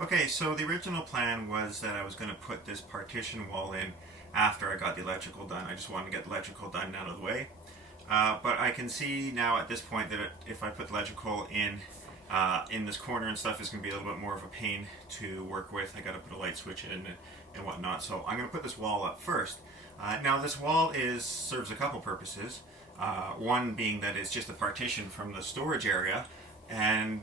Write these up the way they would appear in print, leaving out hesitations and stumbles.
Okay, so the original plan was that I was going to put this partition wall in after I got the electrical done. I just wanted to get the electrical done out of the way. But I can see now at this point that if I put electrical in this corner and stuff, it's going to be a little bit more of a pain to work with. I got to put a light switch in and whatnot. So I'm going to put this wall up first. Now this wall serves a couple purposes. One being that it's just a partition from the storage area, and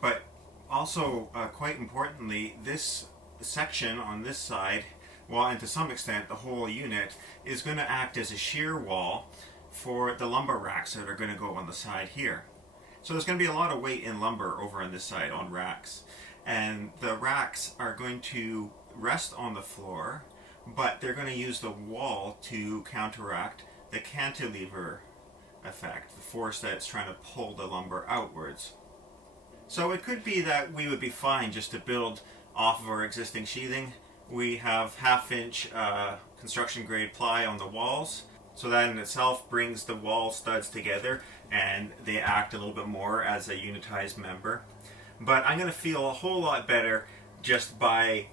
but also, quite importantly, this section on this side, well, and to some extent the whole unit, is going to act as a shear wall for the lumber racks that are going to go on the side here. So there's going to be a lot of weight in lumber over on this side on racks. And the racks are going to rest on the floor, but they're going to use the wall to counteract the cantilever effect, the force that's trying to pull the lumber outwards. So it could be that we would be fine just to build off of our existing sheathing. We have 1/2 inch construction grade ply on the walls, so that in itself brings the wall studs together and they act a little bit more as a unitized member. But I'm going to feel a whole lot better just by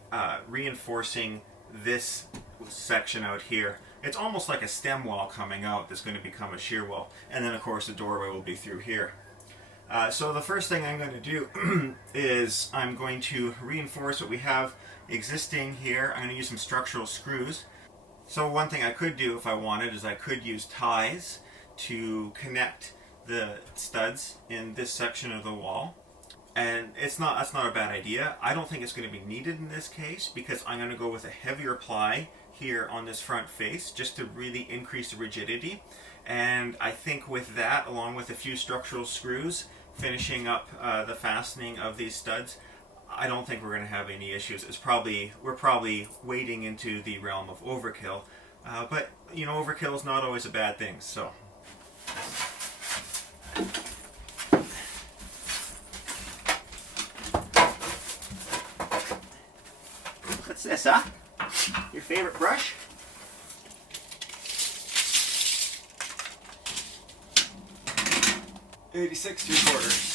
reinforcing this section out here. It's almost like a stem wall coming out that's going to become a shear wall, and then of course the doorway will be through here. So the first thing I'm going to do is I'm going to reinforce what we have existing here. I'm going to use some structural screws. So one thing I could do if I wanted is I could use ties to connect the studs in this section of the wall. And that's not a bad idea. I don't think it's going to be needed in this case because I'm going to go with a heavier ply here on this front face just to really increase the rigidity. And I think with that, along with a few structural screws finishing up the fastening of these studs, I don't think we're going to have any issues. We're probably wading into the realm of overkill, but you know, overkill is not always a bad thing. So what's this, huh? Your favorite brush? 86 3/4.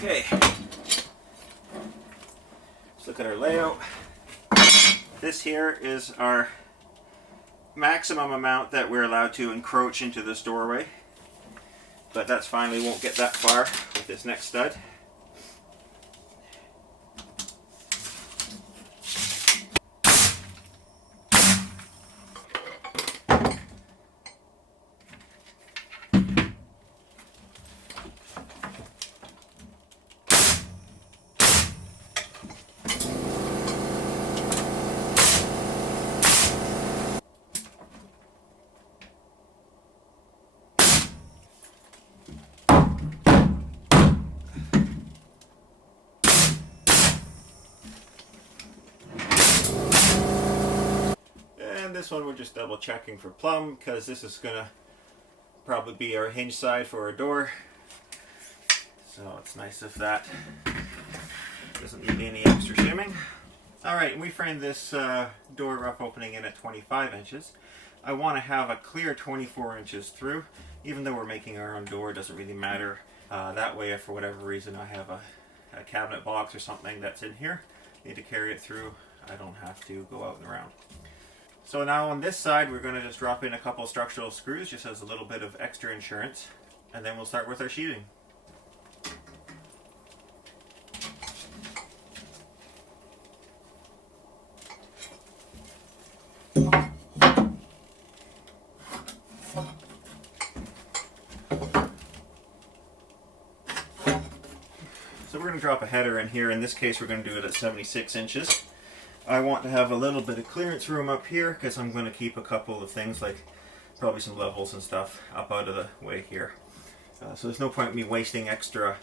Okay, let's look at our layout. This here is our maximum amount that we're allowed to encroach into this doorway, but that's fine, we won't get that far with this next stud. And this one we're just double checking for plumb because this is going to probably be our hinge side for our door. So it's nice if that doesn't need any extra shimming. Alright, we framed this door rough opening in at 25 inches. I want to have a clear 24 inches through. Even though we're making our own door, it doesn't really matter. That way, if for whatever reason I have a cabinet box or something that's in here, need to carry it through, I don't have to go out and around. So now on this side, we're going to just drop in a couple structural screws just as a little bit of extra insurance, and then we'll start with our sheeting. So we're going to drop a header in here. In this case, we're going to do it at 76 inches. I want to have a little bit of clearance room up here because I'm going to keep a couple of things like probably some levels and stuff up out of the way here. So there's no point in me wasting extra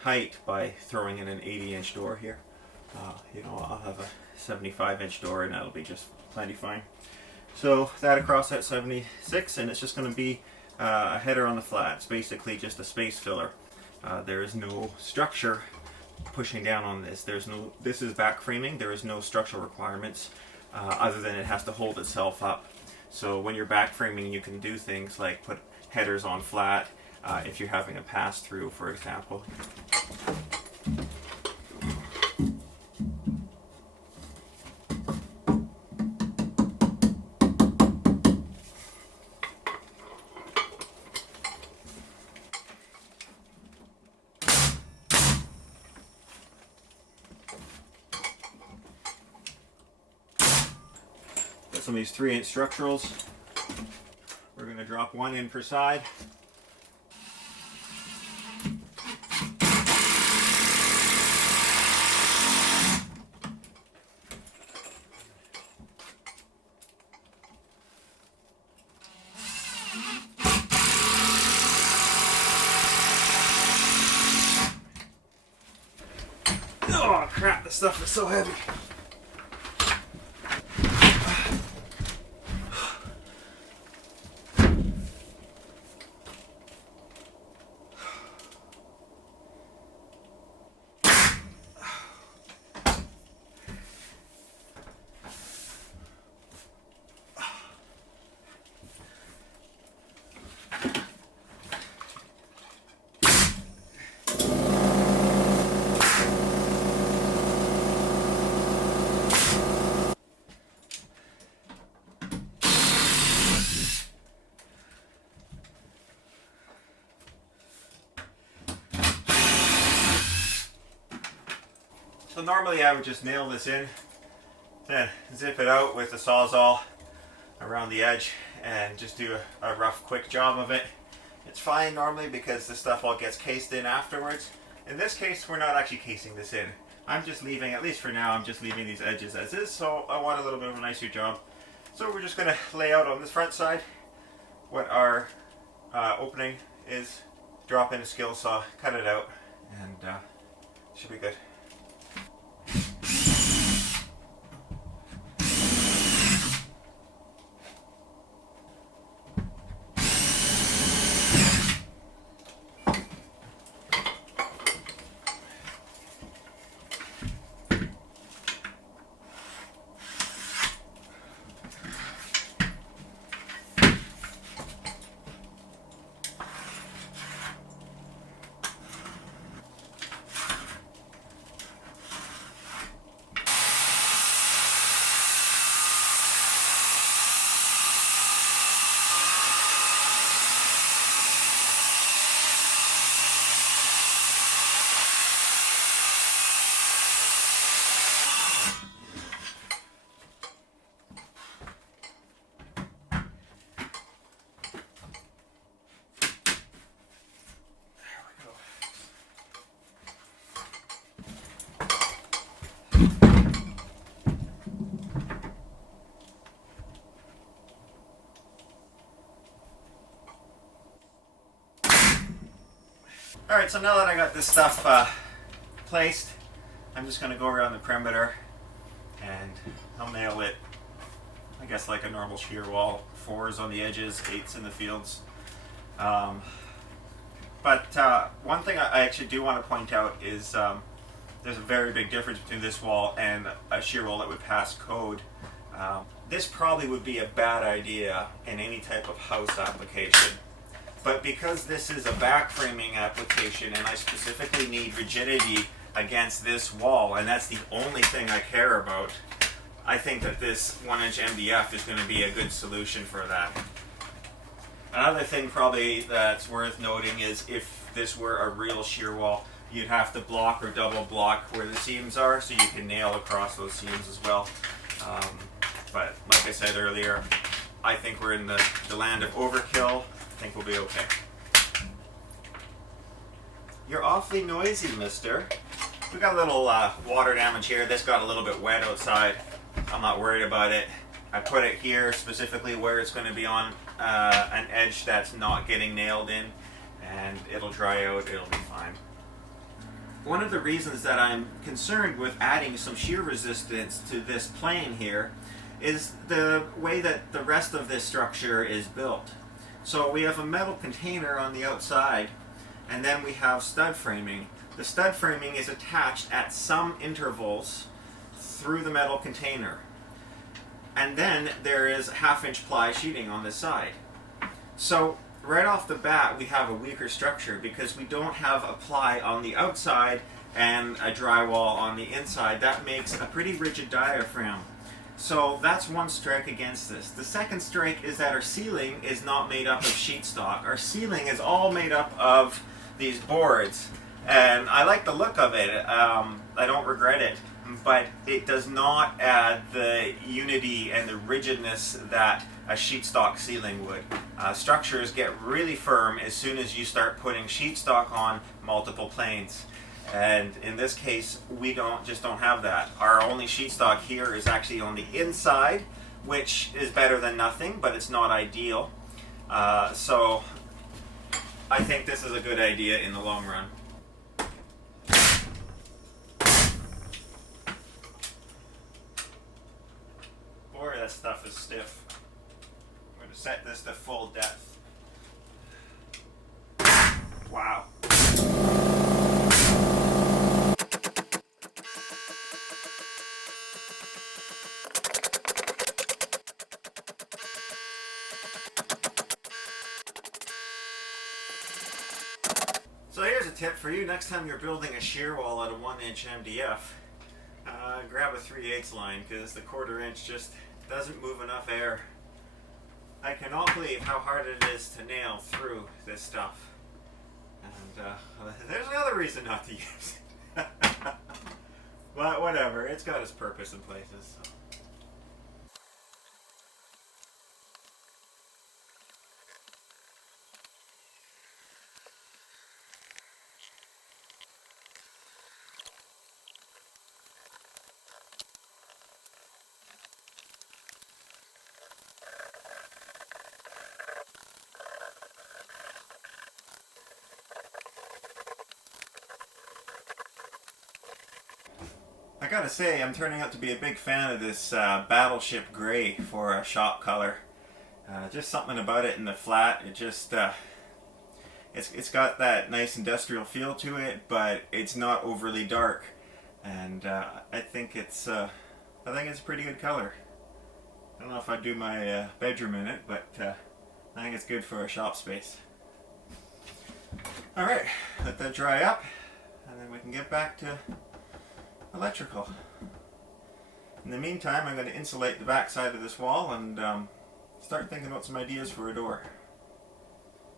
height by throwing in an 80-inch door here. You know, I'll have a 75-inch door and that'll be just plenty fine. So that across at 76, and it's just going to be a header on the flat. It's basically just a space filler. There is no structure pushing down on this. This is back framing. There is no structural requirements other than it has to hold itself up. So when you're back framing, you can do things like put headers on flat if you're having a pass through, for example. Some of these 3-inch structurals. We're going to drop one in per side. Oh crap, this stuff is so heavy. So normally I would just nail this in, then zip it out with the Sawzall around the edge and just do a rough quick job of it. It's fine normally because this stuff all gets cased in afterwards. In this case, we're not actually casing this in. I'm just leaving, at least for now, I'm just leaving these edges as is, so I want a little bit of a nicer job. So we're just going to lay out on this front side what our opening is, drop in a skill saw, cut it out, and should be good. Alright, so now that I got this stuff placed, I'm just going to go around the perimeter and I'll nail it, I guess like a normal shear wall. 4s on the edges, 8s in the fields. But one thing I actually do want to point out is there's a very big difference between this wall and a shear wall that would pass code. This probably would be a bad idea in any type of house application. But because this is a back framing application and I specifically need rigidity against this wall, and that's the only thing I care about, I think that this 1-inch MDF is going to be a good solution for that. Another thing probably that's worth noting is if this were a real shear wall, you'd have to block or double block where the seams are so you can nail across those seams as well. But like I said earlier, I think we're in the land of overkill. I think we'll be okay. You're awfully noisy, mister. We got a little water damage here. This got a little bit wet outside. I'm not worried about it. I put it here specifically where it's going to be on an edge that's not getting nailed in, and it'll dry out, it'll be fine. One of the reasons that I'm concerned with adding some shear resistance to this plane here is the way that the rest of this structure is built. So we have a metal container on the outside, and then we have stud framing. The stud framing is attached at some intervals through the metal container. And then there is 1/2-inch ply sheeting on this side. So right off the bat we have a weaker structure because we don't have a ply on the outside and a drywall on the inside. That makes a pretty rigid diaphragm. So that's one strike against this. The second strike is that our ceiling is not made up of sheet stock. Our ceiling is all made up of these boards, and I like the look of it. I don't regret it, but it does not add the unity and the rigidness that a sheet stock ceiling would. Structures get really firm as soon as you start putting sheet stock on multiple planes. And in this case, we just don't have that. Our only sheet stock here is actually on the inside, which is better than nothing, but it's not ideal. So I think this is a good idea in the long run. Boy, that stuff is stiff. I'm going to set this to full depth. Wow. So here's a tip for you. Next time you're building a shear wall out of 1-inch MDF, grab a 3/8 line, because the 1/4 inch just doesn't move enough air. I cannot believe how hard it is to nail through this stuff. And there's another reason not to use it. But whatever, it's got its purpose in places. So. I gotta say, I'm turning out to be a big fan of this Battleship Gray for a shop color. Just something about it in the flat. It just it's got that nice industrial feel to it, but it's not overly dark, and I think it's a pretty good color. I don't know if I'd do my bedroom in it, but I think it's good for a shop space. All right, let that dry up, and then we can get back to electrical. In the meantime, I'm going to insulate the back side of this wall and start thinking about some ideas for a door.